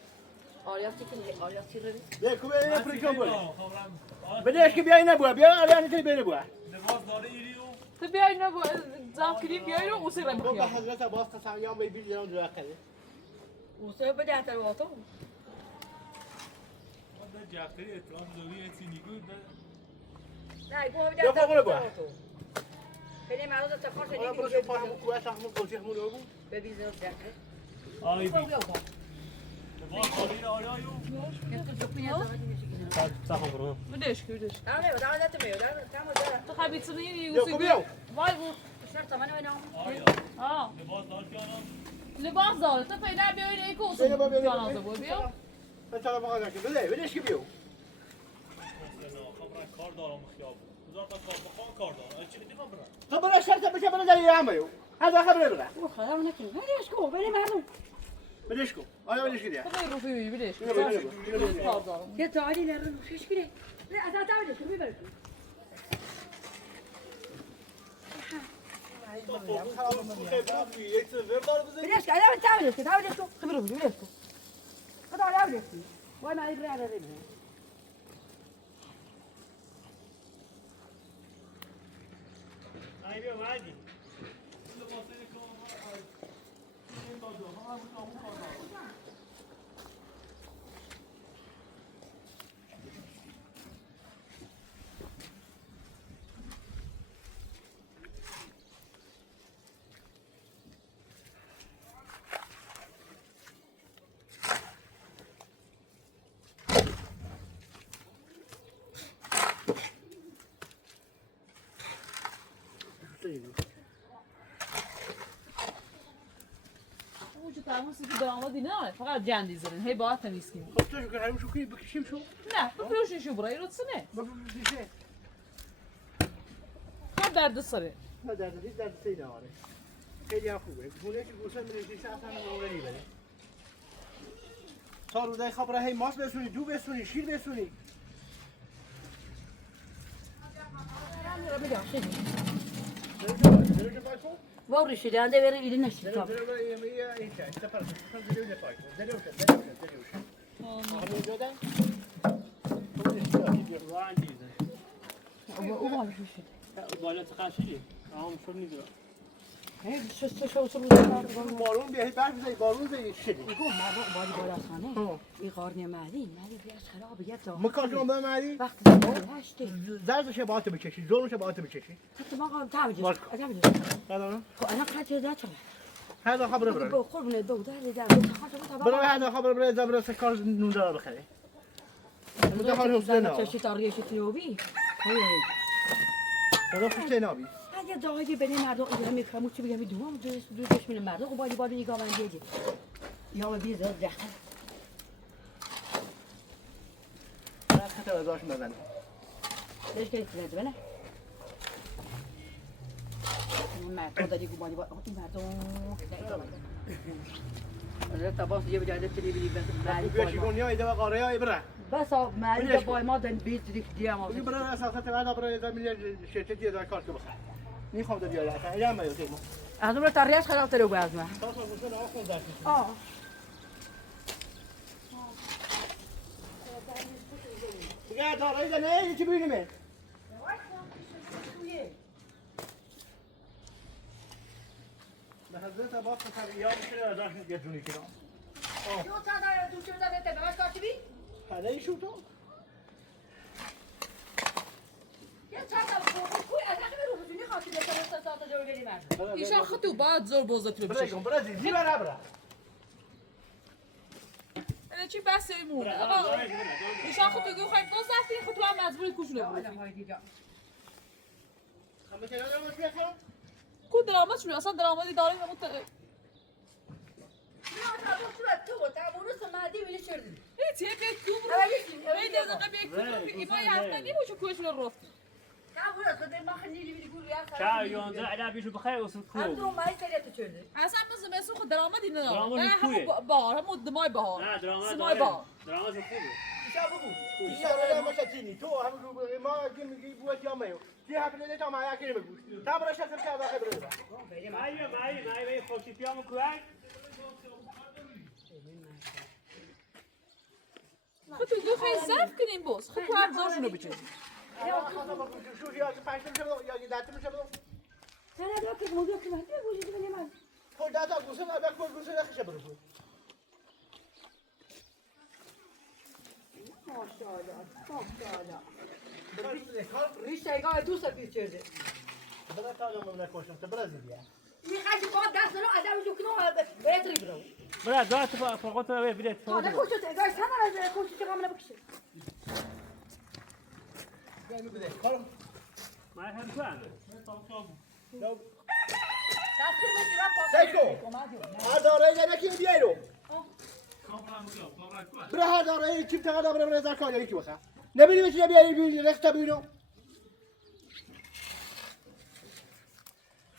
آریافتی که آریافتی رو بیا کوبه این افریقا بود بدهش که بیای نبود بیا آریانی که بیای نبود لباس داره ایریو تو بیای نبو زاکری بیای رو اوسی رو تو به بخیام حضرت عباس قسم یا می بیل جان دعا کرده وسه بده تر واتو ده جاکری اطلاع دوری اتی نیگود نه نه گو یا فوق با خیلی مرد تفاش حالا برو شو پاسمون کوه ساختمون کوچیکمون رو بود ببین زد آی بی فوق با خالی آیایو ساخن برو بدش که بدش همه بدار دست میاد دار تو خبیت سنی یا کمیو وای بو شرط من نام آه لباس دار کردم لباس داره تو پیدا بیاید ای کوسو بیا بیا بیا جانازه بود بیا بچه‌ها ما گذاشتیم بده بدش کی بیو خبر کار دارم خیاب هزار تا کار بخوام کار دارم چی میگی خبر خبر شرط بشه بده در همه هذا خبر بده او خدا نکنه بدش کو بله مردم بدش کو آیا بدش کی تو بیر رفیقی بدش کار دارم یه تعالی نرن شش گیره نه از تعالی تو میبرد بدش که الان تعالی که تعالی تو خبر بدش کو خدا علاوه وای ما يبرع على ربنا ای بیا عادی اونجا تماسی که دامادی نه فقط جندی زدن هی باید تمیز کنیم خب تو شو که همون شو کی بکشیم شو نه بفروشین برای رو سنه بفروشیشه خب درد سره نه درد سی داره خیلی هم خوبه گونه که گوسه میره که اصلا اون نمیبره تا روزای خبره هی ماس بسونی دو بسونی شیر بسونی وارد شده انده بره ایده نشید تا او وارد شده بالا تخشیدی آم شو میگم بارون بیایی برف زی بارون زی شدی گو ما بادی بالا خانه این قارنی مردی بیاش خراب یه تا مکان شما به مردی وقتی هشتی زرزش باعث بکشی زورش باعث بکشی حتی ما قام تعبجی ندارم خب انا قطعه ذات هذا خبر برای با قربون دو در برای هذا خبر برای زبر سکار نون دار بخره متحال حسین آبی چشی تاریخی تیوبی هذا حسین آبی اگه داهی بین مردم اینا میفهمو چی بگم دوام دوستش میره مردم و بادی نگاه من دیگه یا بی زد ده خطر ازش مزن ليش كده تنزل ما تقدر دي قبالي بقى ما تو تباس دي بجاده تري بي بيش يكون يا اذا قاريا يبره بس ما عندي باي ما دن بيت ديك دي ما يبره اساسا هذا برا اذا من الشركه دي ذا كارت بخير ني خود دي يا ما يوتيمو هذول ترياش خلاص تلو بعد اه يا ترى اذا نه تبيني من لحظات باص يا كده راح يجوني كده شو هذا تو شو ده تبع كاتبي هذا شو تو يا هذا كوي انا خبره بدي خاطر ده ساعه جوجلي معنا ایشان خطو باید زور بازات رو بشه بريكم برازي زي ما نبره انا چی بس ایمونه آقا ایشان خطو گو خواهیم باز رفتین خطو هم مجبوری کشونه بود خمسه كده ما فيها خلاص کو درامات شروع اصلا دراماتی داریم یا متقه هیچ یک کوب رو باید از قبل یک کوب رو ایما یفتنی باشو کوش رو رفت شا یونزه علا بیشو بخیر وصل خوب اصلا مثل مسو خود دراماتی نداره درامات نه خوبه. همون بار همون دمای بهار نه درامات سمای بهار درامات خوبه ان شاء الله ما شتيني تو هم ما جيم بوت يوم يو في حفله تا ما ياكل بقول تابر شكل كذا خبره مایی خوشی پیام کوی خود تو دو خیلی صرف کنیم باز خود تو هم زارشون رو بچه شو يا پنج میشه یا 10 میشه خود داتا گوشه بعد خود گوشه نخشه برو ریش ایگاه دوست پیش چرده بلا تا من نکوشم تا برازیلیا این خیلی باید دست رو ادامه جو کنم بهتری برو برا دات فقط رو ببینید تا نکوشت ایگاه سن از کوشش چقدر نبکشه بیایم بده کارم ما هم تو هم سیکو هر داره نکی بیای رو برا هر داره چی تا داره برا نظر کاری کی بخوام نبینیم چی بیای بیای رخت بیرون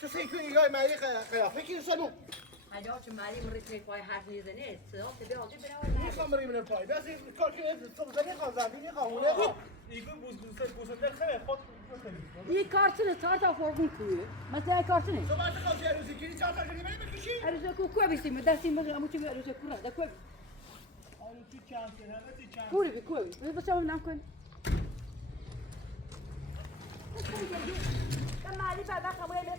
چه سیکو ایگای مالی قیافه کی سنو حالا چه مالی مرید پای حرف میزنه صدا به آدی برای میخوام بریم من پای بس کار کنه تو زنی خواهم زنی خواهم ایگو بوزنده خیلی خود این کارتونه چهار تا فرقون کویه مثلا کارتونه تو باید خواهی عروضی کنی چهار تا کنی بریم بکشی عروضی کوه بیستیم دستیم بگم امو چی عروضی کوه ده کوه عروضی چند سنه چند کوه بی کوه بی بس هم نام کن مالی بعد خبره میاد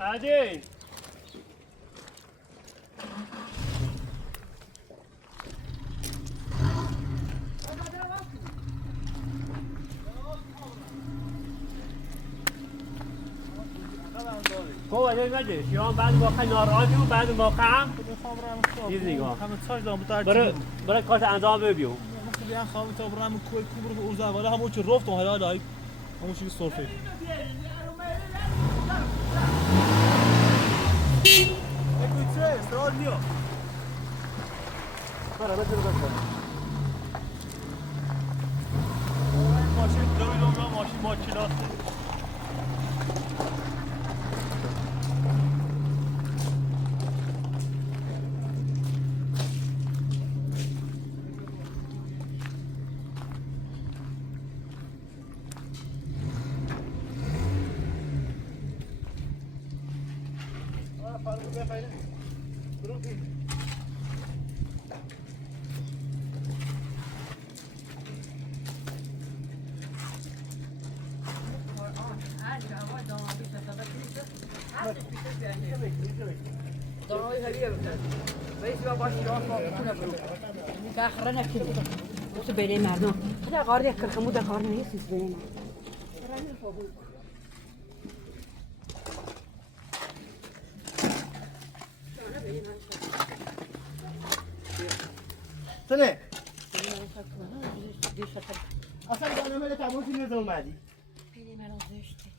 عادی خب ولی نجه شیوان بعد واقع ناراحتی و بعد واقع هم چیز نگاه همه چاش دام بتر برای کارت انجام ببیو بیان خواهم تا برام کوی کوبر و اوزا ولی همون چی رفت و حالا دای همون چی سرفه بگوی چه استرال نیو برا بده بده ماشین دویدم ماشین ماکینات دانوی هویه بکن ولی با باشی راه کنه برو که آخر نکرد تو بینه مردم خدا قارد کرخمو ده قارد نیست بینه سنه اصلا برنامه تموم نزد اومدی بینه مرا زشته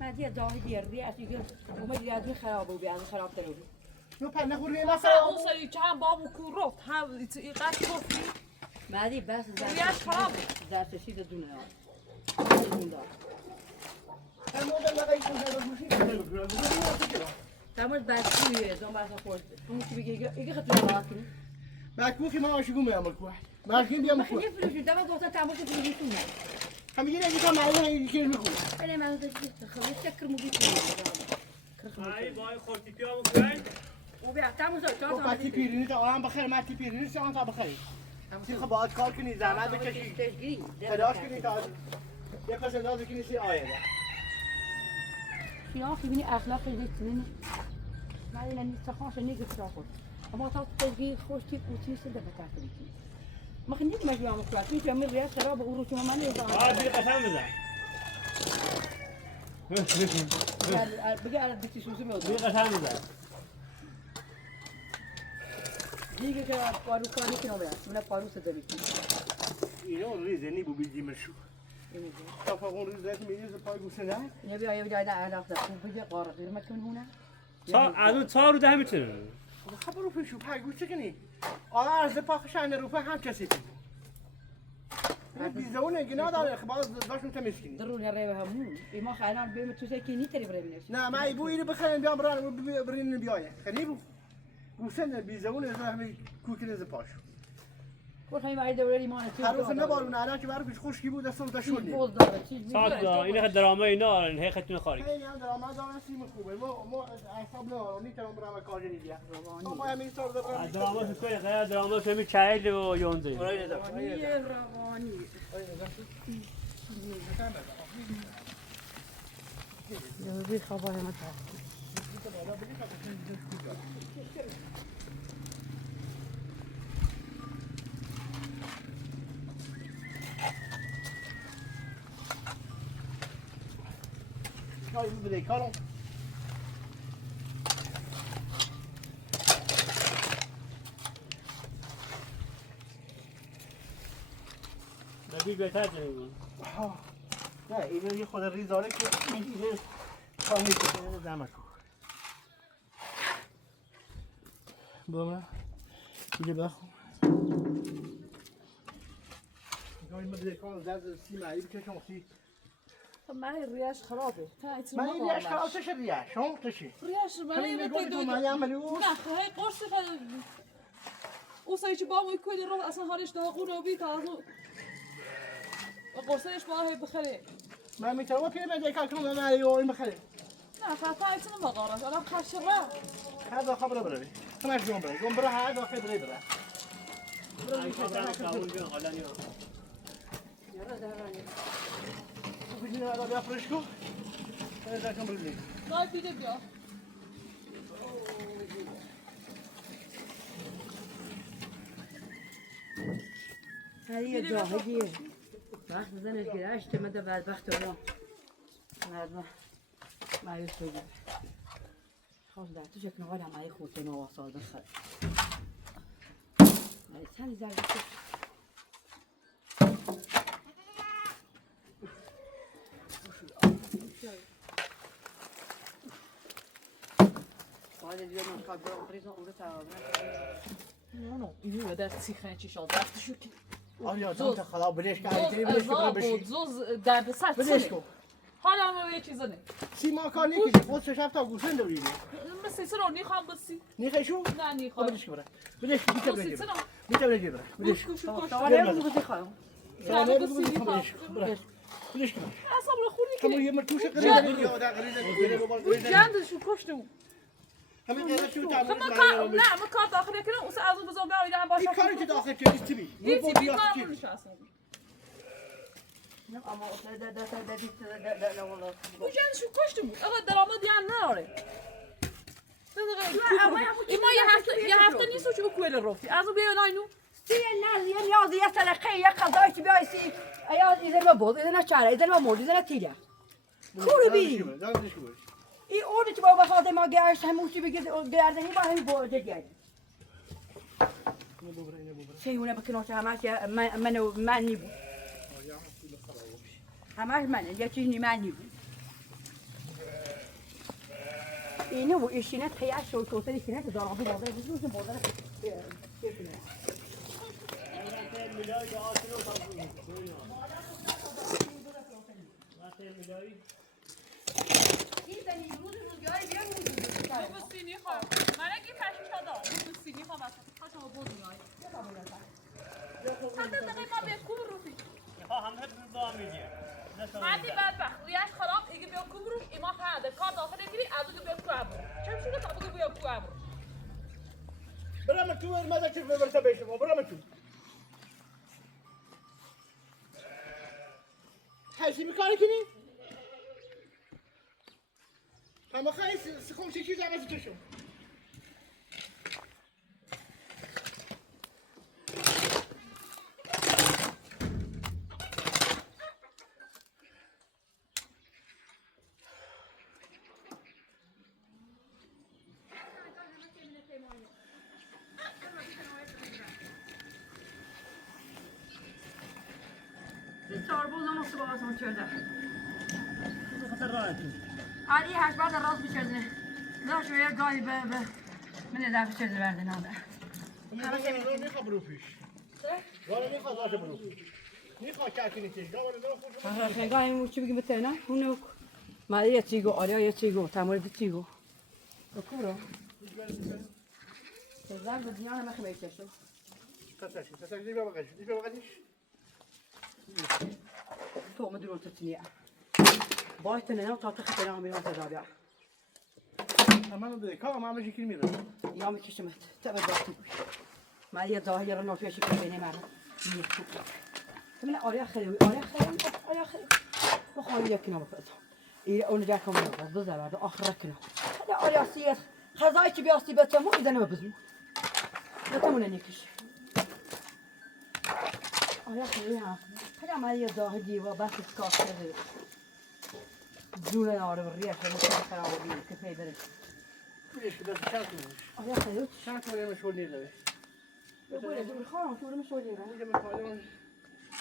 مادی داهی دیاری از دیگه اومد یادی خراب و بیاد خراب تر بود نو پنه خوری مثلا مثلا اون سری که هم بابو کورفت هم اینقدر کفی مادی بس رویش خراب دستشی دونه تماش بچه‌یه زن بس خورد اون چی بگه ایگه خطر راحت کنی بکوخی ما آشگو میام کوه ماشین بیام کوه خیلی فروشی دم گفتم تماش فروشی نه هم یه دیگه معلومه یکی میخوام انا ما بدي خلص شكر مبيت ای وای خورتی پیامو کن وبيعتموا تو پاتی پیرینی تا آن بخیر من تی پیرینی تا آن تا بخیر تی خب باید کار کنی زحمت بکشی تلاش کنی تا یه پس اندازه کنی سی آینده يا اخي بني اخلاق اللي تمني ما لنا نستخاش نيجي تاخذ اما تا تجي خوش تي وتي سد بتاعتي ما خنيك ما جوا مكوات في جميع رياض خراب وروش ما ماني بی قسم بزن بقى على بيتي شو سمي بی قسم بزن دیگه که پارو کاری کنه بیا من پارو سدمی اینا ریزه نی بو بیدی مشو تا فوق ریزه میریزه پای گوشه نه نبي يبدا على خلاص بيجي قارة غير ما تكون هنا از اون 4 رو ده میتونه خبرو فشو پای گوشه کنی آلا عرض پاخشان رو هم کسی بیزونه گنا داره خبر داشتم تمیز کنی ضروري الريبه همون ما خاينان بيم تسكي نيتري بريمنس نه ما ایبو اینو بخرن بیام برین بیایه خنی بو گوسن بیزونه زهمی کوکن ز پاشو والله ما عيد ولي ما نتي حروف نبارون الان که برای خشکی بود دستم داشونی بوز داره چیز ساعت اینه درامه اینا هی خطون خاری خیلی هم درآمد دارن سیم خوبه ما اعصاب ندارم میتونم برام کار دیگه ما همین سال دارم درامه کوی غیر درامه فهمی چایل و یونزه رواني يا بي خبايا ما تعرف چای بده کارم نبیل بهتر جنگی نه اینو یه خود ریزاره که میگیره خانه کنه زحمت کن بابا دیگه بخون نگاهی ما دیگه کار زرد سی معیب که شمسی من ریش خرابه من این ریش خراب چشه ریش شما چشه ریش من همین نگاهی تو من عملی او نه خیلی قرص او سایچی با موی کلی رو اصلا حالش داغونه و بی تا از اون قرصش با هی بخره من میتونم پیش بده کار کنم من این بخره نه فقط ایتون بقارش الان خشره هذا خبره بره خمس جون بره جون بره هذا خبره بره این خبرم قبول بیان حالا نیا بگین هذا بیا فرش کو هذا کم بره دای بیده بیا هذه جاهدية راح تزنج كده عشت مدى بعد بخت اليوم ما يسوي خلاص ده تجيك نغالي مع يخوتنا وصل دخل ما يسهل زي هذا اليوم نقدر نقريزه ونتعب نه اینو به دست سیخنه چی شد دستشو که آیا جان خلاص بلش کاری بلش کن بشی زوز درد سر بلش کن حالا ما یه چیزا نه سیما کار نکردی خود سه هفته گوشن دویدی مثل سر اونی خام بسی نیخشو نه نی خام بلش کن بلش کن میتونی بگی میتونی بگی بلش کن شوارع بگو بخوام سر بسی بلش کن اصلا رو خوری همون که یه مرتوشه قریده یا دا قریده جندشو کشتم همین قریده شو تعمل نه ما کار داخل کنم اون از اون بزرگ نمیدونم باشه این کاری که داخل کردی تبی هیچی بیکارمونش اصلا اما ده والله او جندشو کشتم آقا درآمدی هم نداره ما یه هفته نیست چه کوله رفتی از اون بیا اینو سی الناس يا يا تلقي يا قضايت بيسي ايا اذا ما بود اذا ما شعر اذا ما مود اذا تيجا كوري بي اي اورد بابا فاطمه گشت هموشی بگه گردنی با همین بوده گرد سیونه بکنه همش منی بود همش منه یه چیزی منی بود اینو و ایشینه تیاش شو تو تری سینه داره ابو بابا بزنش بوده سینی خواه من اگه پشت شده سینی خواه بسید خواهد ما بود میای حتی دقیقه ما به کوب روفی همه رضا میگه مردی بدبخت ریش خراب ایگه بیا کوب روش ایما خواهده کار داخل نگیری از اگه بیا کوب رو چه شده تا بگه بیا کوب رو برام تو ماذا كيف برتا بيشو برام تو حاجي مكاني كني اما خايس سخون شي شي زعما تشوف ساربوزم واسه بابا چرده خطر راحتی علی هش بعد راست می‌چرده نه شویه گاهی به من دفعه چرده برده ناده انا نيخا بروفيش ولا نيخا زاش بروفيش نيخا كاكيني تيش ولا نروح گاهی موچی بگیم بتونه اونو ما یه چیگو آریا یه چیگو تمام چیگو بکورو زار بدیان ما خمیتشو تساش دي بقى دي بقى تو مدرون تتنيا بايت انا تا تخت انا من تدابع تمام ده كام ما ماشي كلمه يوم كشمت تبدأت ما هي ظاهرة انه في شيء بيني معنا من آریا خیلی بخوام یکی نمی‌کنم. این اون جا کم نبود دو زبر آخر کنم. حالا آریا سیاه خزای چی بیاستی بتمو ایدن ببزم. بتمونه نیکش. آریا خیلی ها. حالا ما یه ظاهری و بس کار کرده. جونه آره ریش مشکل خراب بیه که پیدره میشه که دست چند کنیش آیا خیلی چند کنیم مشغول نیست بوره دور خواهم تو رو شویی را میگه من کارم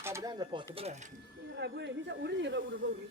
قبلا در پاته بره بوره نیست اوری دیگه اوره بوری